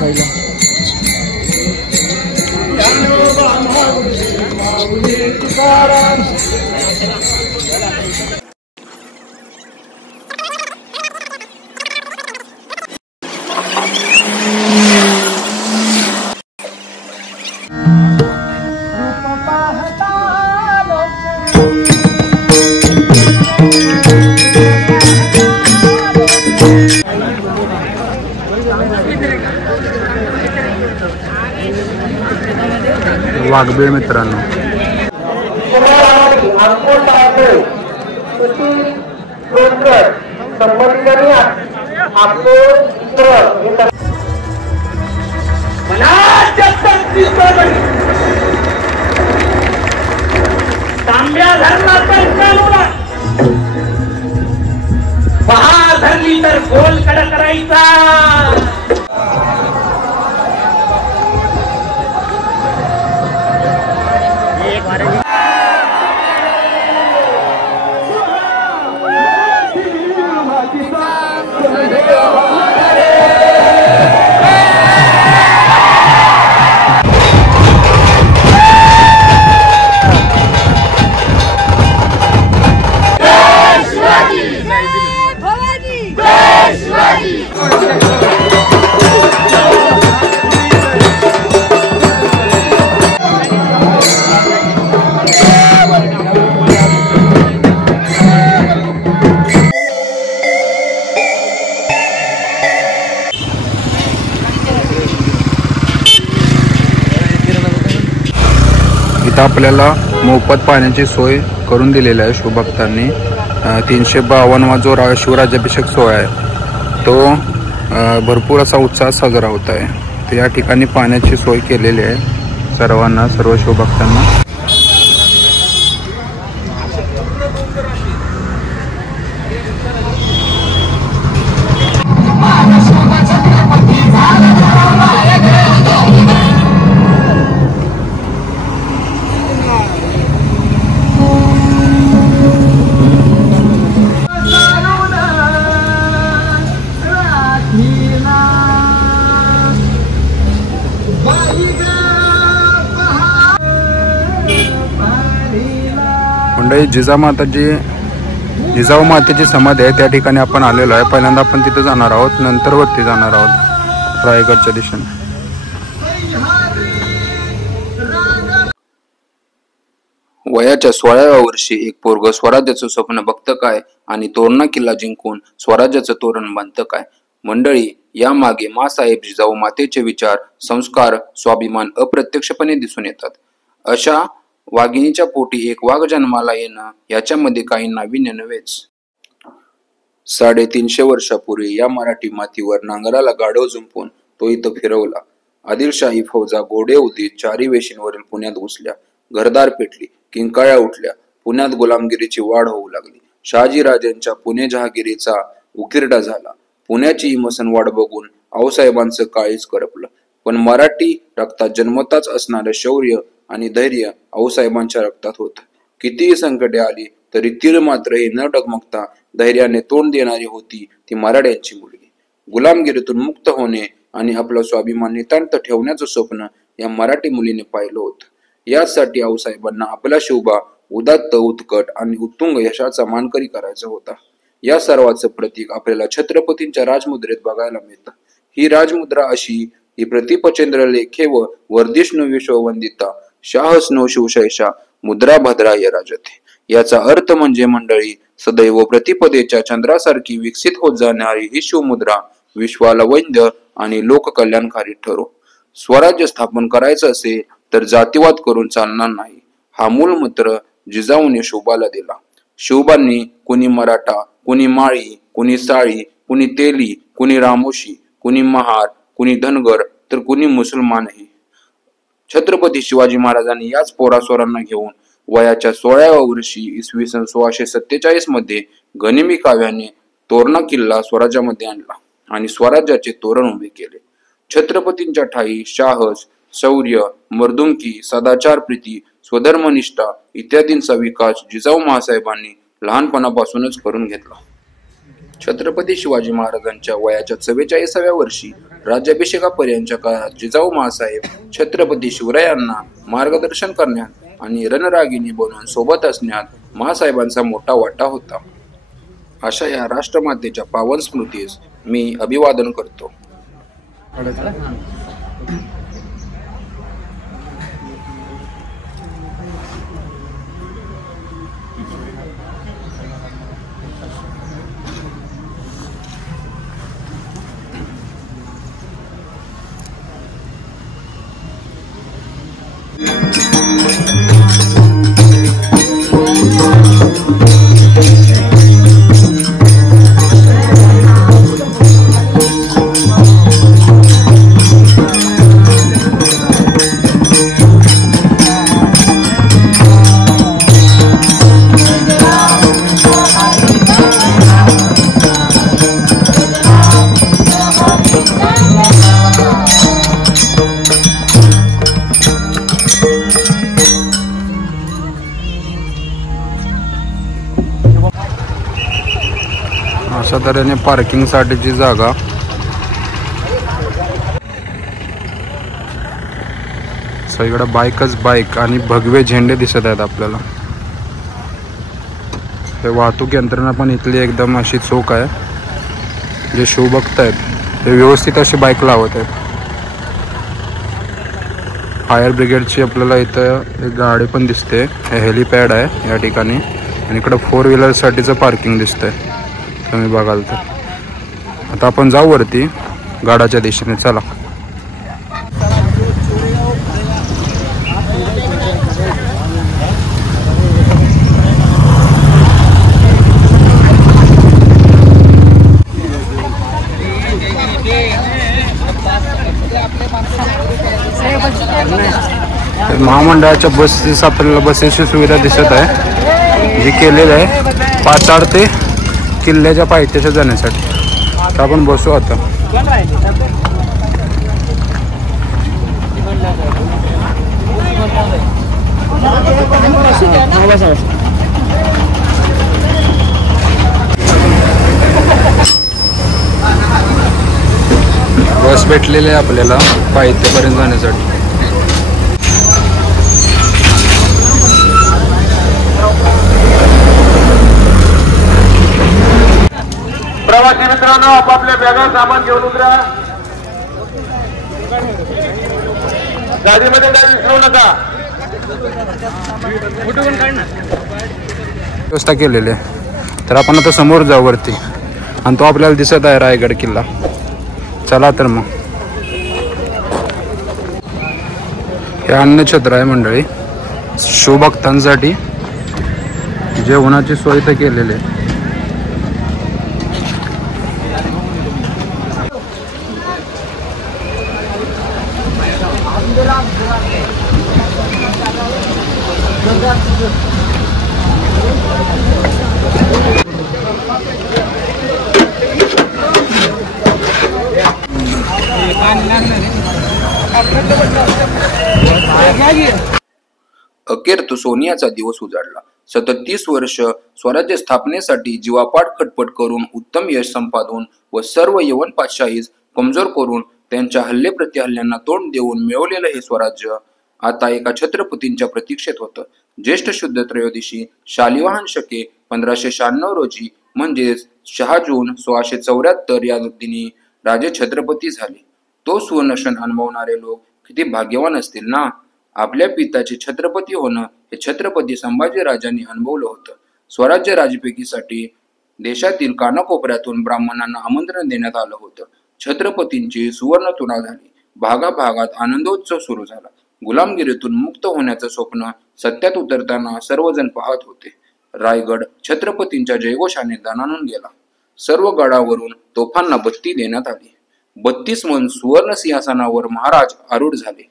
पहिला वाघबीळ मित्रांनो तांब्या धरला तर कानूला पहा धरली तर गोल कडा करायचा आपल्याला मोफत पाण्याची सोय करून दिलेली आहे शिवभक्तांनी। 352वा जो शिवराज्याभिषेक सोहळा आहे तो भरपूर असा उत्साह साजरा होत आहे। तर या ठिकाणी पाण्याची सोय केलेली आहे सर्वांना, सर्व शिवभक्तांना। मंडळी जिजाऊ मातेची समाधी आहे त्या ठिकाणी आपण आलेलो आहे। पहिल्यांदा आपण तिथे जाणार आहोत, नंतर वरती जाणार आहोत रायगडच्या दिशेने। वयाच्या 16व्या वर्षी एक पोरग स्वराज्याचं स्वप्न बघतं काय आणि तोरणा किल्ला जिंकून स्वराज्याचं तोरण बांधतं काय। मंडळी, या मागे माँसाहेब जिजाऊ मातेचे विचार, संस्कार, स्वाभिमान अप्रत्यक्षपणे दिसून येतात। अशा वाघिणीच्या पोटी एक वाघ जन्माला येणं याच्यामध्ये काही नाविन्य नव्हेच। 350 वर्षापूर्वी या मराठी मातीवर नांगराला गाढव जुंपून तो इथं फिरवला। आदिलशाही फौजा घोडे उदीत चारी वेशींवरील पुण्यात घुसल्या, घरदार पेटली, किंकाळ्या उठल्या, पुण्यात गुलामगिरीची वाढ होऊ लागली। शहाजीराजांच्या पुणे जहागिरीचा उकिरडा झाला। पुण्याची हिमसन वाढ बघून आऊसाहेबांचं काळीज करपलं, पण मराठी रक्तात जन्मताच असणारं शौर्य आणि धैर्य आऊसाहेबांच्या रक्तात होतं। कितीही संकटे आली तरी तीर मात्र हे न डगमगता धैर्याने तोंड देणारी होती ती मराठ्यांची मुलगी। गुलामगिरीतून मुक्त होणे आणि आपला स्वाभिमान नितांत ठेवण्याचं स्वप्न या मराठी मुलीने पाहिलं होतं। यासाठी आऊसाहेबांना आपला शिवबा उदात्त, उत्कट आणि उत्तुंग यशाचा मानकरी करायचा होता। या सर्वाचं प्रतीक आपल्याला छत्रपतींच्या राजमुद्रेत बघायला मिळतं। ही राजमुद्रा अशी ही प्रतिपचंद्र लेखे व वर्धिष्णू विश्ववंदिता शाहस्नो शिवशैषा मुद्रा भद्राय राजते। याचा अर्थ म्हणजे मंडळी, सदैव प्रतिपदेच्या चंद्रासारखी विकसित होत जाणारी ही शिवमुद्रा विश्वाला वैद्य आणि लोककल्याणकारी ठरो। स्वराज्य स्थापन करायचं असेल तर जातीवाद करून चालणार नाही, हा मूळ मंत्र जिजाऊने शिवबाला दिला। शिवबांनी कुणी मराठा, कुणी माळी, कुणी साळी, कुणी तेली, कुणी रामोशी, कुणी महार, कुणी धनगर तर कुणी मुसलमानही। छत्रपती शिवाजी महाराजांनी याच पोरासोरांना घेऊन वयाच्या 16व्या वर्षी इसवी सन 1647 मध्ये गनिमी काव्याने तोरणा किल्ला स्वराज्यामध्ये आणला आणि स्वराज्याचे तोरण उभे केले। छत्रपतींच्या ठाई साहस, शौर्य, मर्दुमकी, सदाचार प्रीती, स्वधर्मनिष्ठा इत्यादींचा विकास जिजाऊ माँसाहेबांनी लहानपणापासूनच करून घेतला। छत्रपती शिवाजी महाराजांच्या वयाच्या 44व्या वर्षी राज्याभिषेकापर्यंतच्या काळात जिजाऊ माँसाहेब छत्रपती शिवरायांना मार्गदर्शन करण्यात आणि रणरागिणी बनवून सोबत असण्यात माँसाहेबांचा मोठा वाटा होता. अशा या राष्ट्रमातेच्या पावन स्मृतीस मी अभिवादन करतो. अशा तऱ्हेने पार्किंग साठीची जागा. सगळीकडे बाईकच बाईक आणि भगवे झेंडे दिसत आहेत आपल्याला. हे वाहतूक यंत्रणा पण इथली एकदम अशी चोख आहे. जे शिवभक्त आहेत ते व्यवस्थित अशी बाईक लावत आहेत. फायर ब्रिगेडची आपल्याला इथं एक गाडी पण दिसते. हे हेलिपॅड आहे या ठिकाणी आणि इकडं 4 व्हीलरसाठीचं पार्किंग दिसतंय तुम्ही बघाल तर. आता आपण जाऊ वरती गडाच्या दिशेने. चला. महामंडळाच्या बसेस आपल्याला बसेसची सुविधा दिसत आहे जी केलेली आहे पाचाड ते किल्ल्याच्या पायथ्याच्या जाण्यासाठी. तर आपण बसू आता. बस भेटलेली आहे आपल्याला पायथ्यापर्यंत जाण्यासाठी. प्रवासी मित्रांनो, आपापल्या बॅगा सामान घेऊन उतरा. गाडीमध्ये काय विसरू नका. व्यवस्था केलेली आहे. तर आपण आता समोर जाऊ वरती आणि तो आपल्याला दिसत आहे रायगड किल्ला. चला तर मग. हे अन्नछत्र आहे मंडळी शिवभक्तांसाठी. जेवणाची सोय तर केलेली आहे. अखेर तो सोनियाचा दिवस उजाडला. सतत 30 वर्ष स्वराज्य स्थापनेसाठी जीवापाड खटपट करून उत्तम यश संपादून व सर्व यवन पातशाहीस कमजोर करून त्यांच्या हल्ले प्रतिहल्ल्यांना तोंड देऊन मिळवलेलं हे स्वराज्य आता एका छत्रपतींच्या प्रतीक्षेत होतं. ज्येष्ठ शुद्ध त्रयोदशी शालिवाहन शके 1596 रोजी म्हणजेच 6 जून 1674 या दिनी राजे छत्रपती झाले. तो सुवर्ण क्षण अनुभवणारे लोक किती भाग्यवान असतील ना. आपल्या पित्याचे छत्रपती होणं हे छत्रपती संभाजी राजांनी अनुभवलं होतं. स्वराज्य राजपेकीसाठी देशातील कानाकोपऱ्यातून ब्राह्मणांना आमंत्रण देण्यात आलं होतं. छत्रपतींची सुवर्ण तुना झाली. भागाभागात आनंदोत्सव सुरू झाला. गुलामगिरीतून मुक्त होण्याचं स्वप्न सत्यात उतरताना सर्वजण पाहत होते. रायगड छत्रपतींच्या जयघोषाने दणाणून गेला. सर्व गडावरून तोफांना बत्ती देण्यात आली. 32 मन सुवर्ण सिंहासनावर महाराज आरूढ झाले.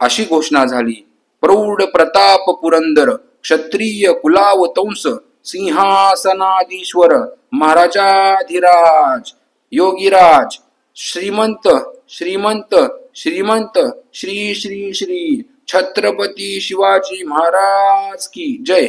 अशी घोषणा झाली. प्रौढ प्रताप पुरंदर क्षत्रिय कुलावतंस सिंहासनाधीश्वर महाराजाधिराज योगीराज श्रीमंत श्रीमंत श्रीमंत श्री श्री श्री छत्रपती शिवाजी महाराज की जय.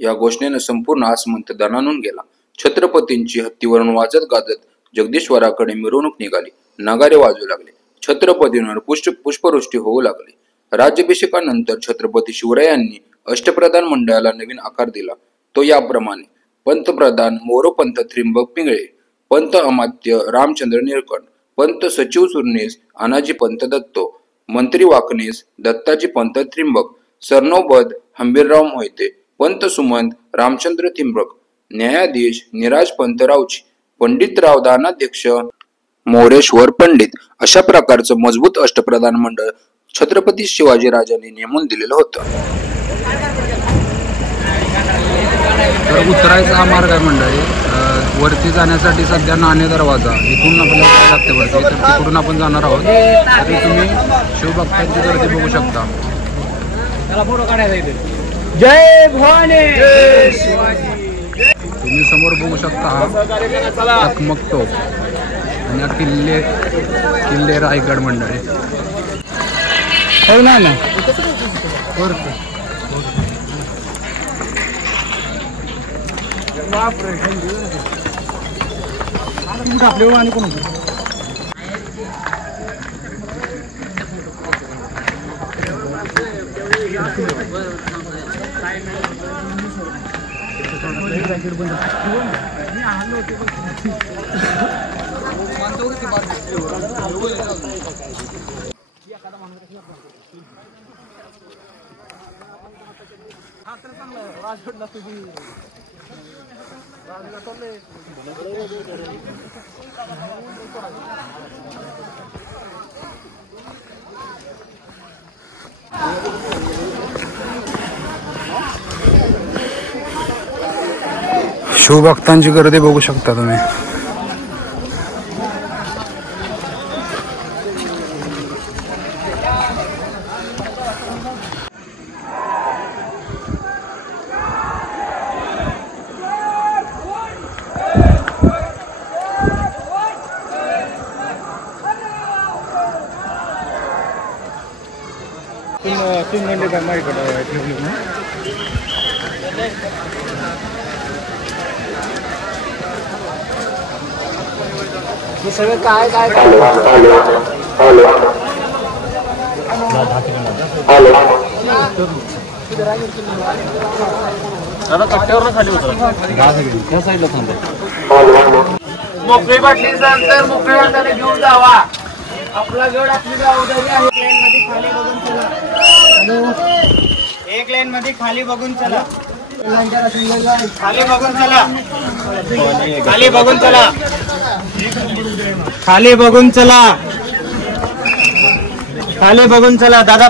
या घोषणेनं संपूर्ण आसमंत दणाणून गेला. छत्रपतींची हत्तीवरून वाजत गाजत जगदीश्वराकडे मिरवणूक निघाली. नगारे वाजू लागले. छत्रपतींवर पुष्पवृष्टी होऊ लागली. राज्याभिषेकानंतर छत्रपती शिवरायांनी अष्टप्रधान मंडळाला नवीन आकार दिला. तो याप्रमाणे: पंतप्रधान मोरोपंत त्रिंबक पिंगळे, पंत अमात्य रामचंद्र निळकंठ, पंत सचिव सुरनेस अनाजी पंत दत्तो, मंत्री वाकणेस दत्ताजी पंत त्रिंबक, सरनोबत हंबीरराव मोहिते, पंत सुमंत रामचंद्र त्रिंबक, न्यायाधीश निराज पंत रावची, पंडितराव दानाध्यक्ष मोरेश्वर पंडित अशा प्रकारचं मजबूत अष्टप्रधान मंडळ छत्रपती शिवाजी राजांनी नेमून दिलेलं होतं. तर उतरायचा हा मार्ग आहे मंडळी. वरती जाण्यासाठी सध्या नाणे दरवाजा इथून आपल्याला जायला लागते वरती, तर तिकडून आपण जाणार आहोत. तरी तुम्ही शिवभक्तांची गर्दी बघू शकता. जय भवानी, जय शिवाजी. तुम्ही समोर बघू शकता हा चकमक टोप आणि हा किल्ले रायगड मंडळी. शिवभक्तांची गर्दी बघू शकता तुम्ही. तीन घंटे का माझ्याकडे सगळं काय काय कट्ट्यावर खाली उतरा. त्या साईडला थांबा. मोकळी बाटली तर मोकळी वाटाने घेऊन जावा. आपला गड आपली जबाबदारी आहे. एक लाईन मध्ये खाली बघून चला. खाली बघून चला. खाली बघून चला. खाली बघून चला. खाली बघून चला दादा.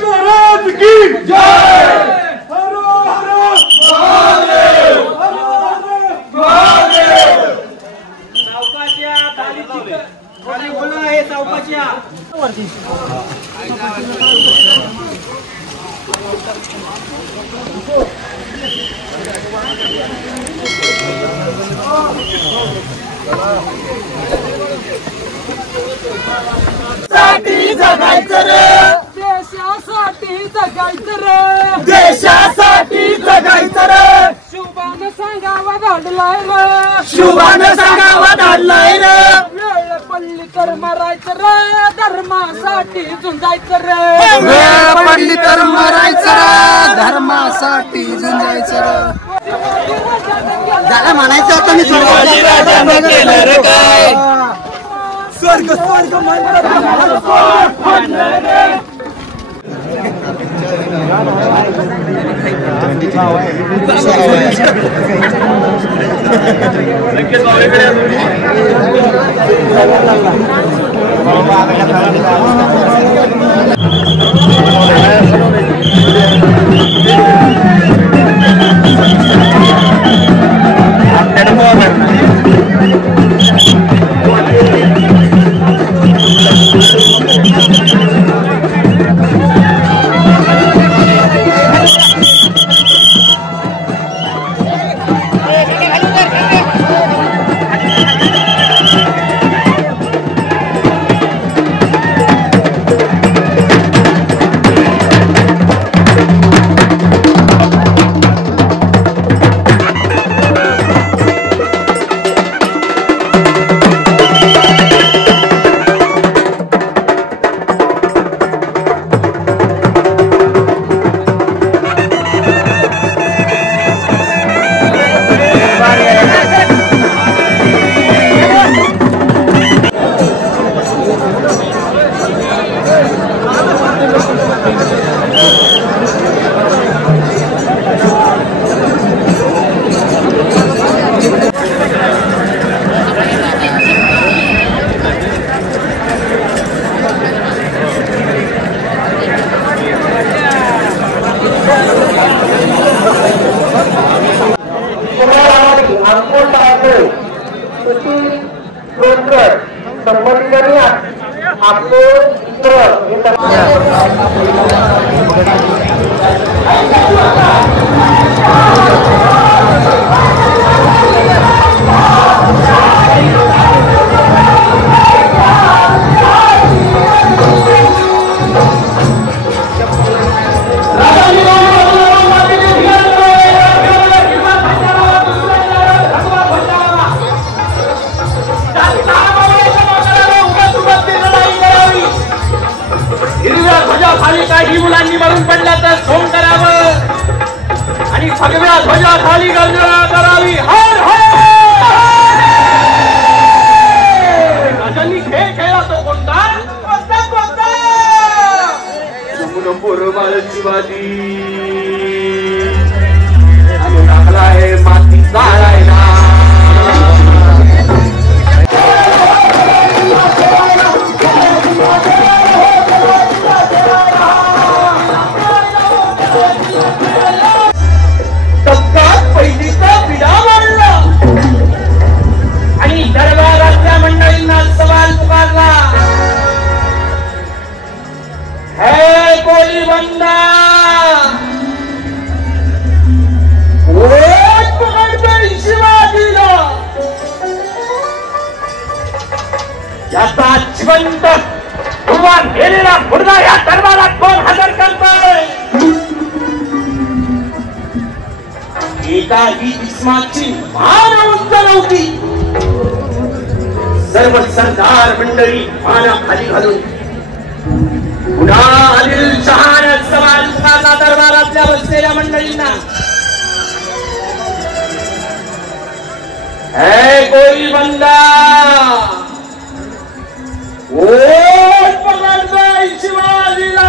महाराज की जय. खाली बोला हे सावकाशया. साठी जगायचं रे, देशासाठी जगायचं रे, देशासाठी जगायचं रे. शुभानं सांगावा धाडलाय रे, शुभानं सांगावा धाडलाय रे. वेळ पडली तर मरायचं रे, धर्मासाठी झुंजायचं रे. वेळ पडली तर मरायचं रे, धर्मासाठी झुंजायचं रे. झालं म्हणायचं आता मी केलं रे काय. स्वर्ग स्वर्ग काही मुलांनी मरून पडला तर सोंग करावं आणि भगव्या ध्वजा खाली गर्जना करावी. हर राजांनी खेळ खेळला तो कोणता शिवाजी टाकला आहे माती चालायला. आणि दरबारातल्या मंडळींना सवाल पुकारला. हे कोळी बंदा पकडतोय शिवाजीला. याचा जिवंत किंवा गेलेला मुर्दा या दरबारात कोण हजर करतोय. एकाही इस्माची मान उंच नव्हती. सर्व सरदार मंडळी माना खाली घालून पुन्हा आदिलशहाने सवाल पुकारला दरबारातल्या बसलेल्या मंडळींना. हे कोई बंदा पकडतोय शिवाजीला.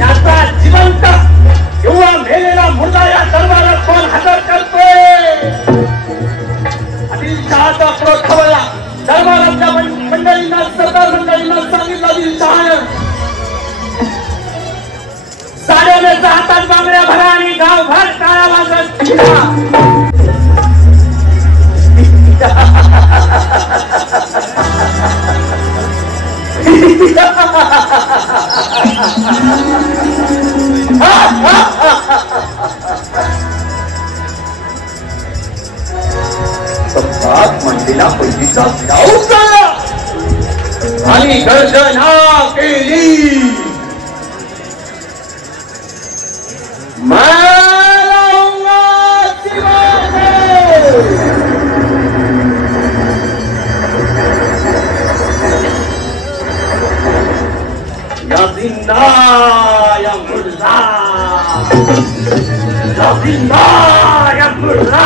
याचा जिवंत किंवा मेलेला मुर्दा या दरबारात कोण हजर करतोय. आदिलशहाचा क्रोध खवळला. दरबारातल्या मंडळींना सरदार मंडळींना सांगितलं आदिलशहानं साड्याच्या हातात बांगड्या भरा आणि गावभर टाळ्या वाजत फिरा. मंदिरा पहिलीचा आणि गर्जना केली. या जिंदा या मुर्दा या जिंदा या मुर्दा.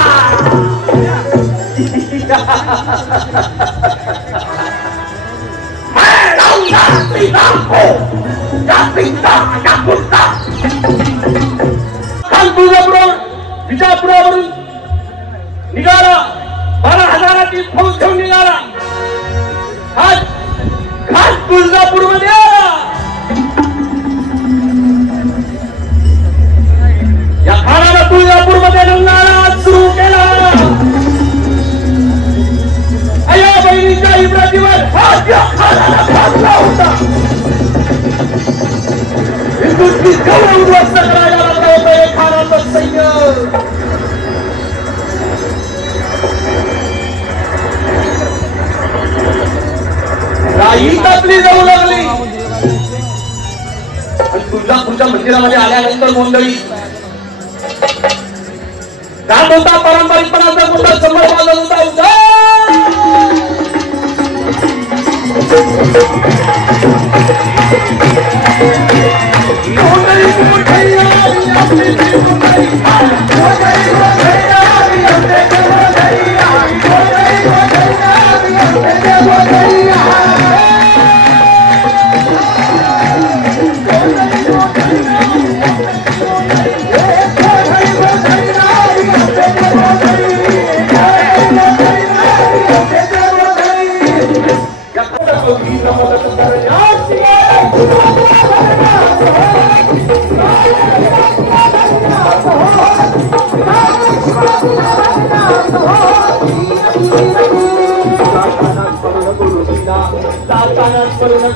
मैं लाऊंगा श्रीराम को या जिंदा या मुर्दा. काल तुळजापूर विजापुरावरून निघाला 12,000ची फौज घेऊन निघाला. आज खास तुळजापूरमध्ये आला. या खानाला तुळजापूरमध्ये रंगाला सुरू केला. अया बहिणीच्या इब्रातीवर हात या खानाला घातला होता. हिंदूंची गौरव उद्ध्वस्त करायला लागला होता हे खानाचं सैन्य. राही तापली जाऊ लागली. तुळजापूरच्या मंदिरामध्ये आल्यानंतर मंडळी राम होता. पारंपरिकपणाचा मोठा संभ्रम आला होता.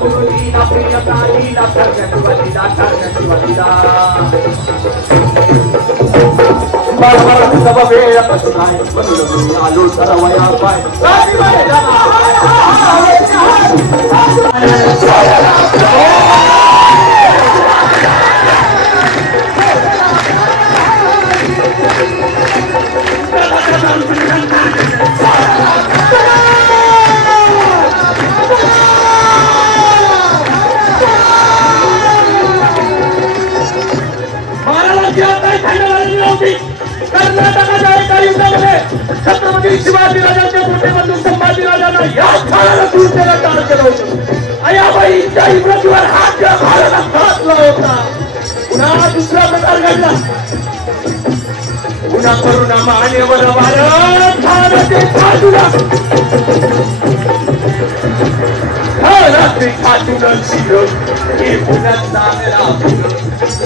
करू लीला प्रियका लीला करण्याची वलिदा बाळा सब वेळ कसलाय म्हणून मी आलो सरवया पाय कर्नाटकाच्या एका युद्धामध्ये छत्रपती शिवाजी राजांच्या मोठे बंधू संभाजी राजांना या काळाला दुसऱ्याला टाळ केलं होतं. अयाबाईच्या इब्रतीवर हात घालायला घातला होता. पुन्हा दुसरा प्रकार घडला. पुन्हा करुणा मान्यवर भारत भारते साधूला रात्री खातून शिरो हे पुन्हा चालला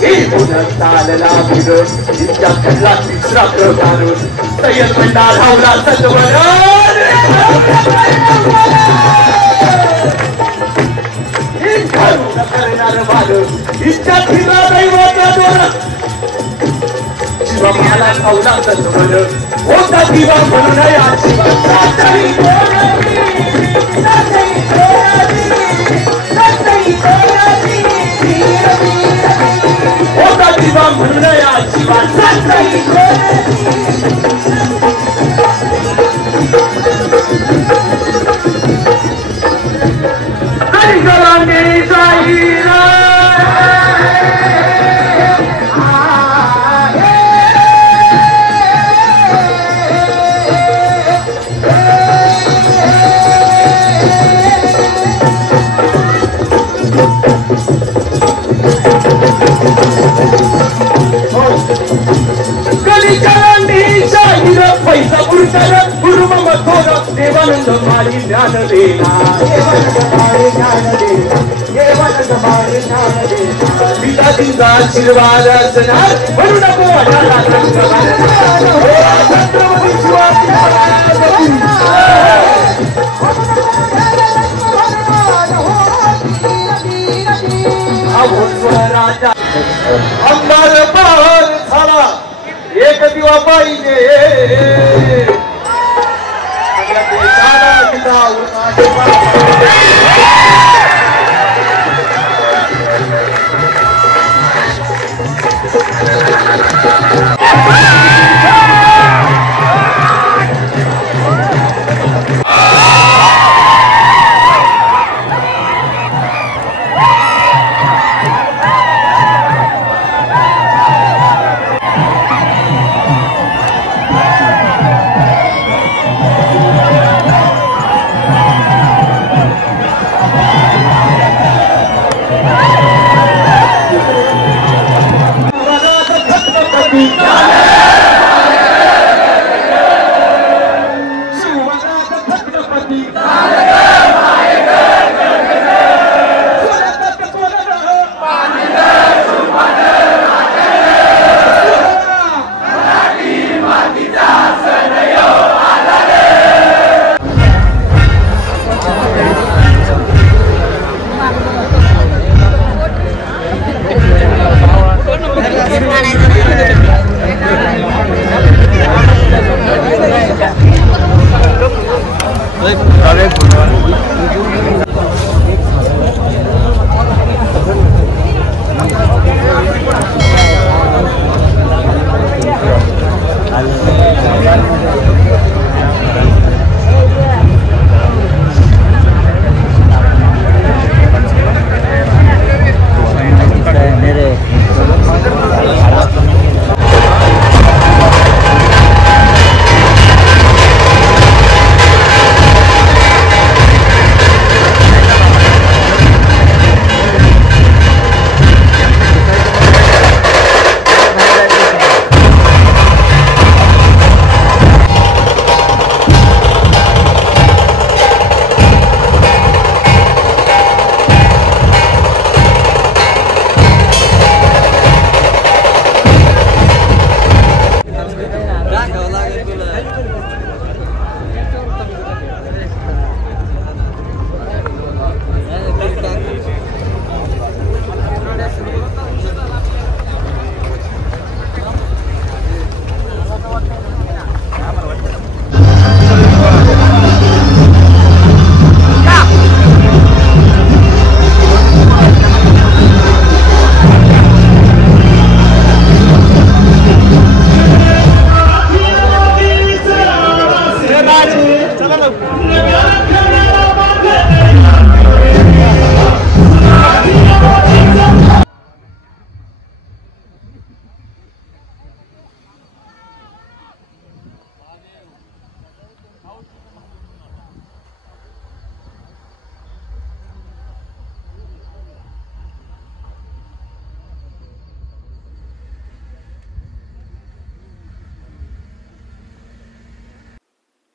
हे पुन्हा चालला फिर इतक्या खडला तिसरा प्रकार सय्यद भंडार धावला सजवर करणार बाल इतक्या फिरा दैवाचा दोन शिवा मला धावला सजवर होता दिवा म्हणून या शिवा होता दिवा म्हणून या शिवा हरिगरांगे जाईरा पैसा पुरुषाला गुरु मम थोडा देवानंद मारी ज्ञान देना पिता दिंगा आशीर्वाद असणार म्हणू नको छत्रपती शिवाजी राजा अंगार पार झाला एक दिवा पाहिजे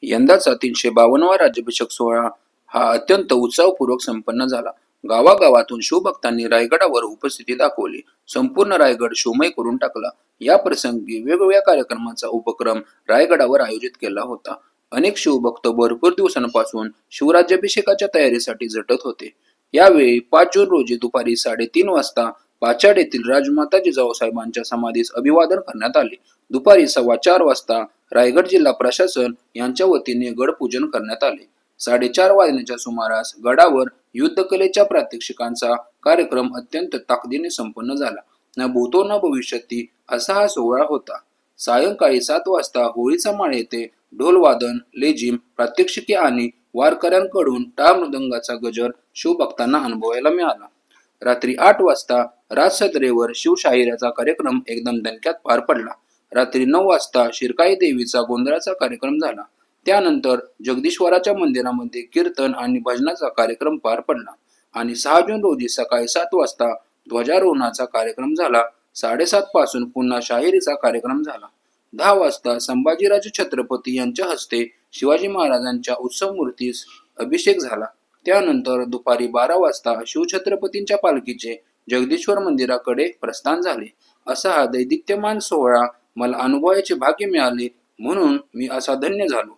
यंदाचा 352वा राज्याभिषेक सोहळा हा अत्यंत उत्साहपूर्वक संपन्न झाला. गावागावातून शिवभक्तांनी रायगडावर उपस्थिती दाखवली. संपूर्ण रायगड शिवमय करून टाकला. या प्रसंगी वेगवेगळ्या कार्यक्रमांचा उपक्रम रायगडावर आयोजित केला होता. अनेक शिवभक्त भरपूर दिवसांपासून शिवराज्याभिषेकाच्या तयारीसाठी झटत होते. यावेळी 5 जून रोजी दुपारी 3:30 वाजता पाचाड येथील राजमाता जिजाऊसाहेबांच्या समाधीस अभिवादन करण्यात आले. दुपारी 4:15 वाजता रायगड जिल्हा प्रशासन यांच्या वतीने गडपूजन करण्यात आले. 4:30 वाजण्याच्या सुमारास गडावर युद्धकलेच्या प्रात्यक्षिकांचा कार्यक्रम अत्यंत ताकदीने संपन्न झाला. न भूतो न भविष्यती असा हा सोहळा होता. सायंकाळी 7 वाजता होळीचा माळ येथे ढोलवादन, लेझिम, प्रात्यक्षिके आणि वारकऱ्यांकडून टाळ मृदंगाचा गजर शिवभक्तांना अनुभवायला मिळाला. रात्री 8 वाजता राजसदरेवर शिवशाहिराचा कार्यक्रम एकदम दणक्यात पार पडला. रात्री 9 वाजता शिरकाई देवीचा गोंधळाचा कार्यक्रम झाला. त्यानंतर जगदीश्वराच्या मंदिरामध्ये कीर्तन आणि भजनाचा कार्यक्रम पार पडला आणि 6 जून रोजी सकाळी 7 वाजता ध्वजारोहणाचा कार्यक्रम झाला. 7:30 पासून पुन्हा शाहिरीचा कार्यक्रम झाला. 10 वाजता संभाजीराजे छत्रपती यांच्या हस्ते शिवाजी महाराजांच्या उत्सव मूर्तीस अभिषेक झाला. त्यानंतर दुपारी 12 वाजता शिवछत्रपतींच्या पालखीचे जगदीश्वर मंदिराकडे प्रस्थान झाले. असा हा दैदिप्यमान सोहळा मला अनुभवायचे भाग्य मिळाले म्हणून मी असा धन्य झालो.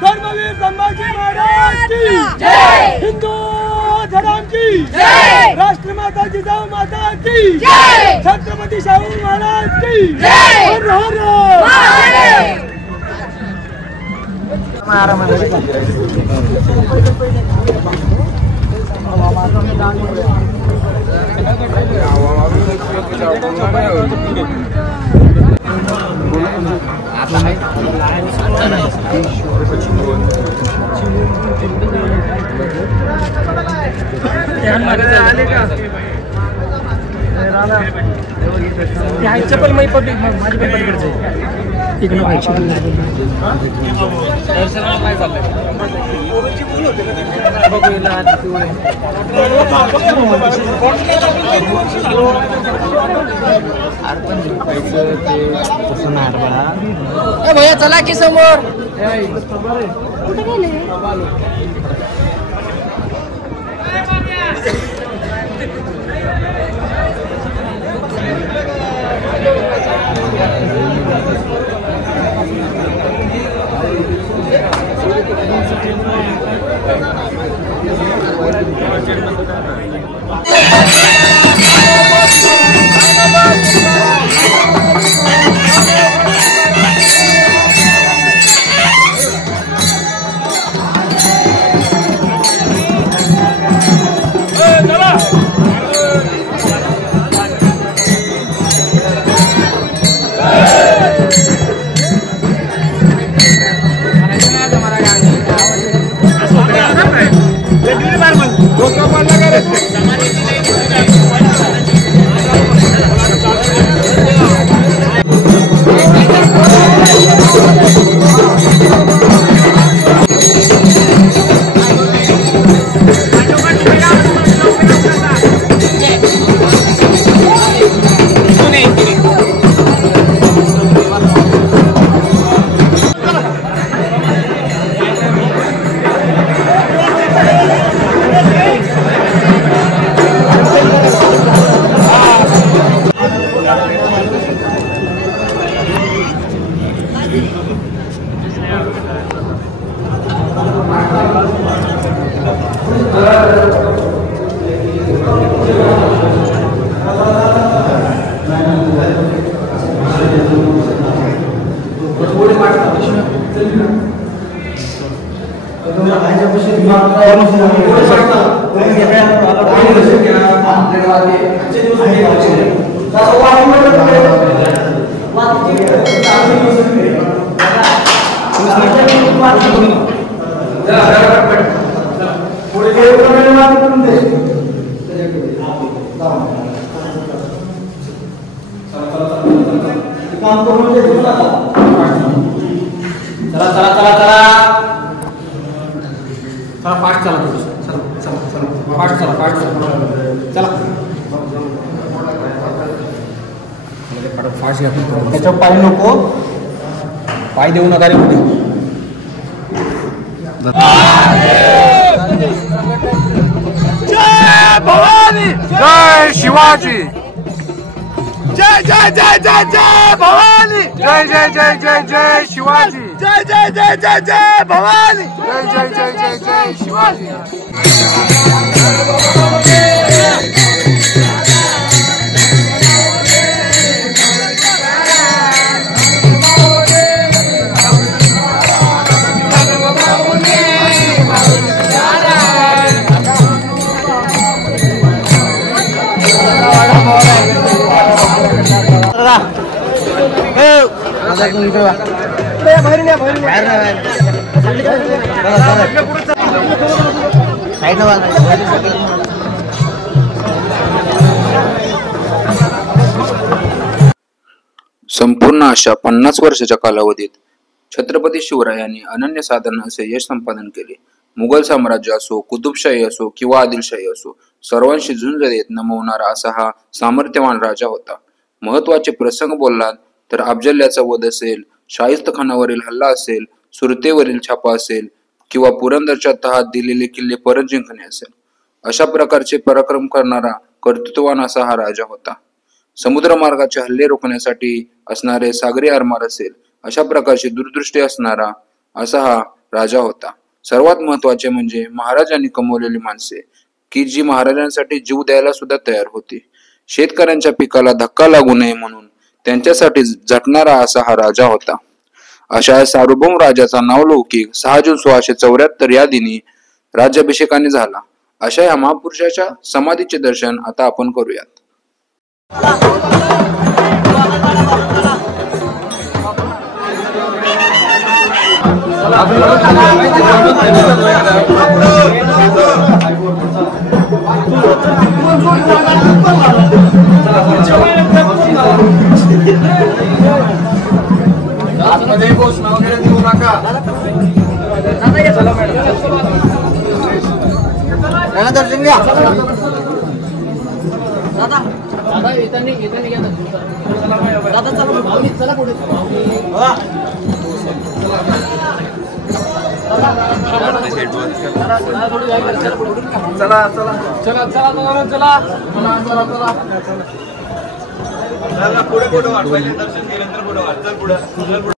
धर्मवीर संभाजी महाराज की जय, हिंदू धर्म की जय, राष्ट्रमाता जिजाऊ माता की जय, छत्रपती शाहू महाराज की जय, हर हर महादेव. चप्पल मी पब्लिक माझी पण पलीकडे इकडे व्हायची भैया चला की समोर. फास्ट चला, फास्ट चला, चला. त्याच्यावर पाय नको, पाय देऊ नका रे मध्ये. जय भवानी, जय शिवाजी, जय जय जय जय जय भवानी, जय जय जय जय जय शिवाजी, जय जय जय जय जय भवानी. जय जय जय जय जय शिवाजी. संपूर्ण अशा 50 वर्षाच्या कालावधीत छत्रपती शिवरायांनी अनन्यसाधारण असे यश संपादन केले. मुघल साम्राज्य असो, कुतुबशाही असो किंवा आदिलशाही असो, सर्वांशी झुंज देत नमवणारा असा हा सामर्थ्यवान राजा होता. महत्वाचे प्रसंग बोललात तर अफजल्याचा वध असेल, शाहिस्तखानावरील हल्ला असेल, सुरतेवरील छापा असेल किंवा पुरंदरच्या तहात दिलेले किल्ले परत जिंकणे असेल, अशा प्रकारचे पराक्रम करणारा कर्तृत्ववान असा हा राजा होता. समुद्रमार्गाचे हल्ले रोखण्यासाठी असणारे सागरी आरमार असेल, अशा प्रकारची दूरदृष्टी असणारा असा हा राजा होता. सर्वात महत्वाचे म्हणजे महाराजांनी कमवलेली माणसे, की जी महाराजांसाठी जीव द्यायला सुद्धा तयार होती. शेतकऱ्यांच्या पिकाला धक्का लागू नये म्हणून त्यांच्यासाठी झटणारा असा हा राजा होता. अशा सार्वभौम राजाचा नावलौकिक 6 जून 1674 या दिनी राज्याभिषेकाने झाला. अशा या महापुरुषाच्या समाधीचे दर्शन आता आपण करूयात. घोषणा वगैरे देऊ नका. दर्शन घ्या. चला पुढे पुढे वाट, पहिले दर्शन केल्यानंतर पुढे वाट. चल पुढे.